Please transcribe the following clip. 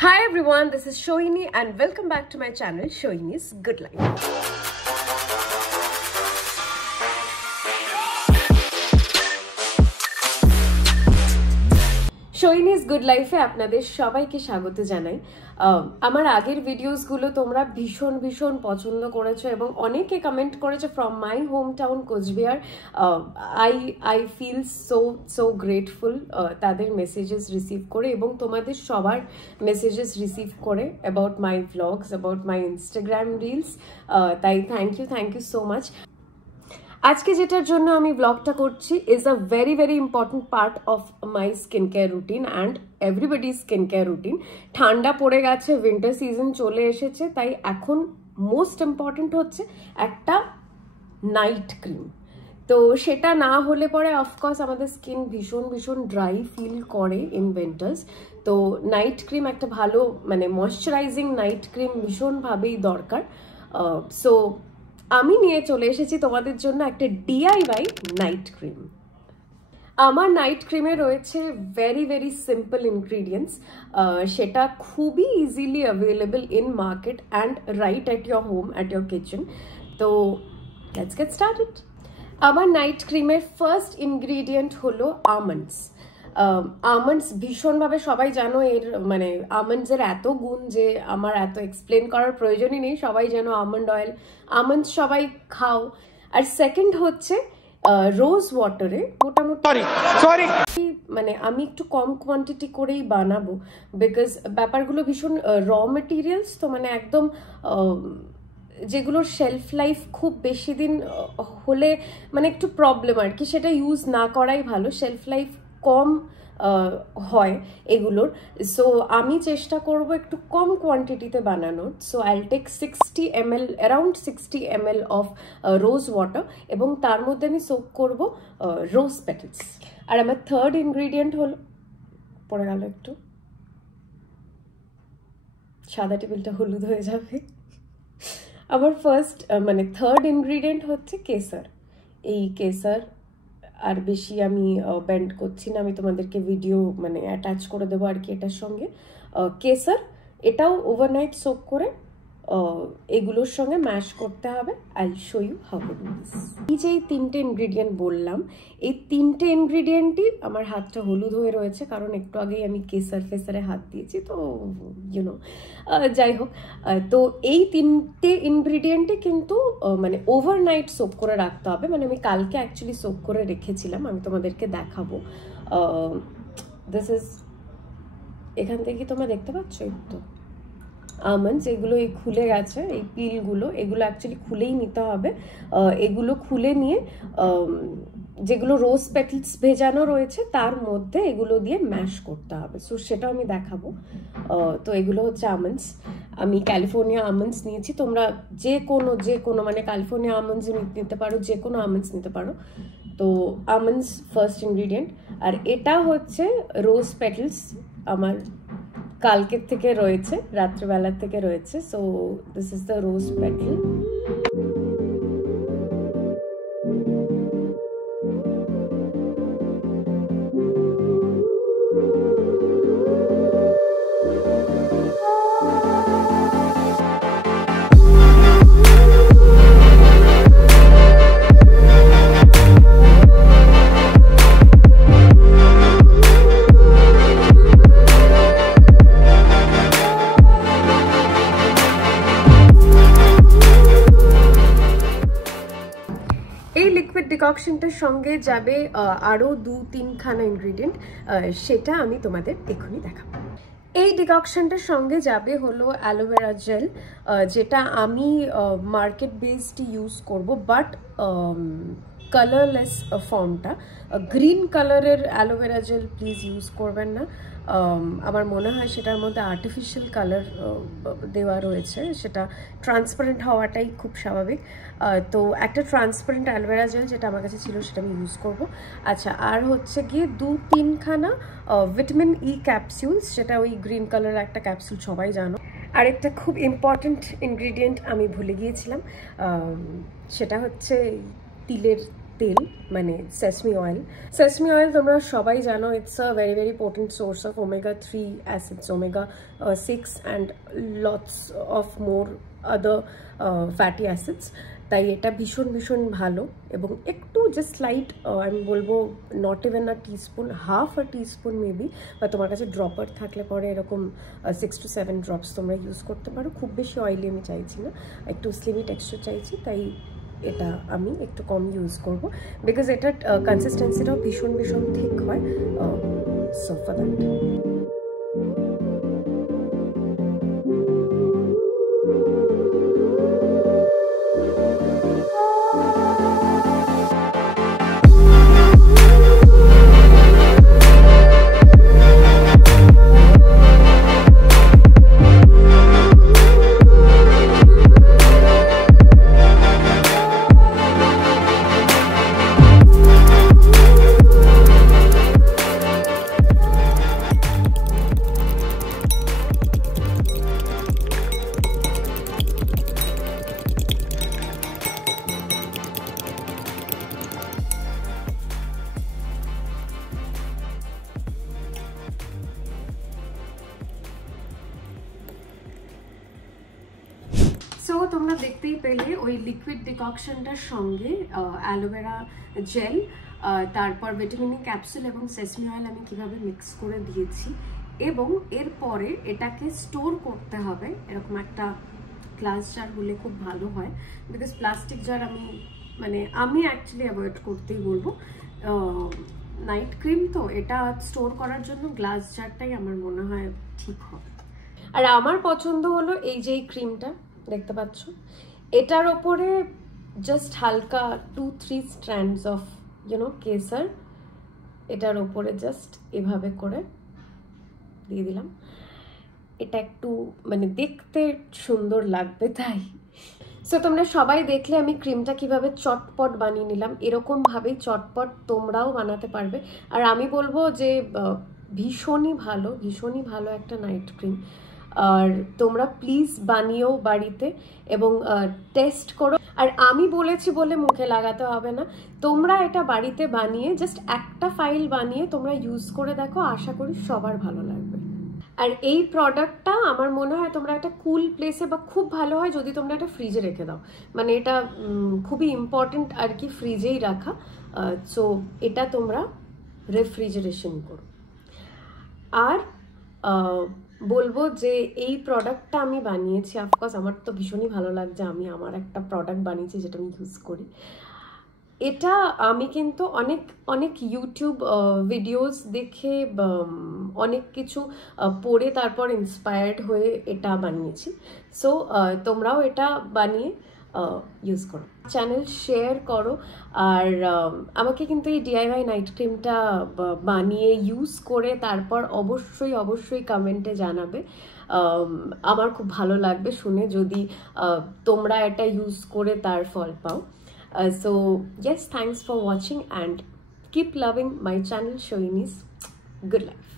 Hi everyone, this is Shoini and welcome back to my channel Shoini's Good Life. Shoini's Good Life এ আপনাদের সবাইকে স্বাগত জানাই। আমার আগের ভিডিওসগুলো তোমরা ভীষণ পছন্দ করেছো এবং অনেকে কমেন্ট করেছো from my home town Cooch Behar. I feel so grateful তাদের মেসেজেস রিসিভ করে এবং তোমাদের সবার মেসেজেস রিসিভ করে about my vlogs, about my Instagram reels. তাই থ্যাংক ইউ সো মাচ। আজকে যেটার জন্য আমি ব্লগটা করছি is a very important part of my skin care routine and everybody skin care routine. ঠান্ডা পড়ে গেছে, উইন্টার সিজন চলে এসেছে, তাই এখন মোস্ট ইম্পর্টেন্ট হচ্ছে একটা নাইট ক্রিম। তো সেটা না হলে পরে অফকোর্স আমাদের স্কিন ভীষণ ড্রাই ফিল করে ইন উইন্টার্স। তো নাইট ক্রিম একটা ভালো মানে ময়শ্চারাইজিং নাইট ক্রিম ভীষণভাবেই দরকার। সো আমি নিয়ে চলে এসেছি তোমাদের জন্য একটা ডিআইওয়াই নাইট ক্রিম। আমার নাইট ক্রিমে রয়েছে ভেরি সিম্পল ইনগ্রিডিয়েন্টস, সেটা খুবই easily available in market and right at your home, at your kitchen. তো লেটস গেট স্টার্টেড। আমার নাইট ক্রিমের ফার্স্ট ইনগ্রিডিয়েন্ট হলো আমন্ডস। আমন্ডস ভীষণভাবে সবাই জানো, এর মানে আমন্ডসের এত গুণ যে আমার এত এক্সপ্লেন করার প্রয়োজনই নেই, সবাই জানো আমন্ড অয়েল, আমন্ডস সবাই খাও। আর সেকেন্ড হচ্ছে রোজ ওয়াটারে মোটামুটি মানে আমি একটু কম কোয়ান্টিটি করেই বানাবো বিকজ ব্যাপারগুলো ভীষণ র মেটেরিয়ালস, তো মানে একদম যেগুলোর শেলফ লাইফ খুব বেশি দিন হলে মানে একটু প্রবলেম আর কি, সেটা ইউজ না করাই ভালো, শেলফ লাইফ কম হয় এগুলোর। সো আমি চেষ্টা করব একটু কম কোয়ান্টিটিতে বানানোর। So I'll take 60 ml, around 60 ml of rose water এবং তার মধ্যে আমি সোক করব রোজ পেটালস। আর আমার থার্ড ইনগ্রিডিয়েন্ট হলো, পড়ে গেল একটু, সাদা টেবিলটা হলুদ হয়ে যাবে। আমার ফার্স্ট মানে থার্ড ইনগ্রিডিয়েন্ট হচ্ছে কেসার। এই কেসার আর বেশি আমি ব্যান্ড করছি না, আমি তোমাদেরকে ভিডিও মানে অ্যাটাচ করে দেবো আর কি এটার সঙ্গে। কেসার এটাও ওভারনাইট সোক করে এগুলোর সঙ্গে ম্যাশ করতে হবে। I show you how to do this. এই যে এই তিনটে ইনগ্রিডিয়েন্ট বললাম, এই তিনটে ইনগ্রিডিয়েন্টই আমার হাতটা হলুদ হয়ে রয়েছে কারণ একটু আগেই আমি ফেসারে হাত দিয়েছি, তো ইউনো যাই হোক। তো এই তিনটে ইনগ্রিডিয়েন্টে কিন্তু মানে ওভারনাইট সোক করে রাখতে হবে। মানে আমি কালকে অ্যাকচুয়ালি সোক করে রেখেছিলাম, আমি তোমাদেরকে দেখাবো। দিস ইজ, এখান থেকে তোমরা দেখতে পাচ্ছ একটু আমন্ডস, এগুলো এই খুলে গেছে, এই পিলগুলো, এগুলো অ্যাকচুয়ালি খুলেই নিতে হবে। এগুলো খুলে নিয়ে যেগুলো রোজ পেটালস ভেজানো রয়েছে তার মধ্যে এগুলো দিয়ে ম্যাশ করতে হবে। সো সেটাও আমি দেখাবো। তো এগুলো হচ্ছে আমন্ডস, আমি ক্যালিফোর্নিয়া আমন্ডস নিয়েছি। তোমরা যে কোনো মানে ক্যালিফোর্নিয়া আমন্ডস নিতে পারো, যে কোনো আমন্ডস নিতে পারো। তো আমন্ডস ফার্স্ট ইনগ্রিডিয়েন্ট। আর এটা হচ্ছে রোজ পেটালস, আমার কালকের থেকে রয়েছে, রাত্রেবেলার থেকে রয়েছে। So this is the rose petal. ডিককশনটার সঙ্গে যাবে আরও 2-3খানা ইনগ্রিডিয়েন্ট, সেটা আমি তোমাদের এখনই দেখাবো। এই ডিককশনটার সঙ্গে যাবে হলো অ্যালোভেরা জেল, যেটা আমি মার্কেট বেসড ইউজ করব, বাট কালারলেস ফর্মটা। গ্রিন কালারের অ্যালোভেরা জেল প্লিজ ইউজ করবেন না, আমার মনে হয় সেটার মধ্যে আর্টিফিশিয়াল কালার দেওয়া রয়েছে, সেটা ট্রান্সপারেন্ট হওয়াটাই খুব স্বাভাবিক। তো একটা ট্রান্সপারেন্ট অ্যালোভেরা জেল যেটা আমার কাছে ছিল সেটা আমি ইউজ করব। আচ্ছা, আর হচ্ছে গিয়ে 2-3খানা ভিটামিন ই ক্যাপসুলস, সেটা ওই গ্রিন কালারের একটা ক্যাপসুল, সবাই জানো। আরেকটা খুব ইম্পর্ট্যান্ট ইনগ্রিডিয়েন্ট আমি ভুলে গিয়েছিলাম, সেটা হচ্ছে তিলের তেল, মানে সেসমি অয়েল। সেসমি অয়েল তোমরা সবাই জানো, it's a very very potent source of omega-3 acids, omega-6 and lots of more other fatty acids. তাই এটা ভীষণ ভীষণ ভালো। এবং একটু জাস্ট স্লাইট, আমি বলবো not even a teaspoon, half a teaspoon maybe, বা তোমার কাছে ড্রপার থাকলে পরে এরকম 6 to 7 ড্রপস তোমরা ইউজ করতে পারো। খুব বেশি অয়েলি আমি চাইছি না, একটু স্লিমি টেক্সচার চাইছি, তাই এটা আমি একটু কম ইউজ করব, বিকজ এটার কনসিস্টেন্সিটাও ভীষণ ভীষণ ঠিক হয়। সো ফর দ্যাট সো তোমরা দেখতেই পেলে ওই লিকুইড ডিককশনটার সঙ্গে অ্যালোভেরা জেল, তারপর ভিটামিন ই ক্যাপসুল এবং সেসমি অয়েল আমি কিভাবে মিক্স করে দিয়েছি। এবং এরপরে এটাকে স্টোর করতে হবে, এরকম একটা গ্লাস জার হলে খুব ভালো হয়, বিকজ প্লাস্টিক জার আমি অ্যাকচুয়ালি অ্যাভয়েড করতেই বলবো। নাইট ক্রিম তো এটা স্টোর করার জন্য গ্লাস জারটাই আমার মনে হয় ঠিক হবে। আর আমার পছন্দ হলো এই যে ক্রিমটা দেখতে পাচ্ছ, এটার ওপরে জাস্ট হালকা 2-3 স্ট্র্যান্ডস অফ কেসার এটার ওপরে জাস্ট এভাবে করে দিয়ে দিলাম। এটা একটু দেখতে সুন্দর লাগবে তাই। সো তোমরা সবাই দেখলে আমি ক্রিমটা কিভাবে চটপট বানিয়ে নিলাম, এরকম ভাবেই চটপট তোমরাও বানাতে পারবে। আর আমি বলবো যে ভীষণই ভালো একটা নাইট ক্রিম। আর তোমরা প্লিজ বানিয়েও বাড়িতে এবং টেস্ট করো। আর আমি বলেছি বলে মুখে লাগাতে হবে না, তোমরা এটা বাড়িতে বানিয়ে জাস্ট একটা ফাইল বানিয়ে তোমরা ইউজ করে দেখো, আশা করি সবার ভালো লাগবে। আর এই প্রোডাক্টটা আমার মনে হয় তোমরা একটা কুল প্লেসে, বা খুব ভালো হয় যদি তোমরা এটা ফ্রিজে রেখে দাও, এটা খুবই ইম্পর্টেন্ট আর কি, ফ্রিজেই রাখা। সো এটা তোমরা রেফ্রিজারেশন করো। আর বলবো যে এই প্রোডাক্টটা আমি বানিয়েছি, অফকোর্স আমার তো ভীষণই ভালো লাগছে, আমি আমার একটা প্রোডাক্ট বানিয়েছি যেটা আমি ইউজ করি। এটা আমি কিন্তু অনেক ইউটিউব ভিডিওস দেখে অনেক কিছু পড়ে তারপর ইন্সপায়ার্ড হয়ে এটা বানিয়েছি। সো তোমরাও এটা বানিয়ে ইউজ করো, চ্যানেল শেয়ার করো। আর আমাকে কিন্তু এই ডিআইওয়াই নাইট ক্রিমটা বানিয়ে ইউজ করে তারপর অবশ্যই কমেন্টে জানাবে। আমার খুব ভালো লাগবে শুনে যদি তোমরা এটা ইউজ করে তার ফল পাও। So yes, thanks for watching and keep loving my channel Shoini's Good Life.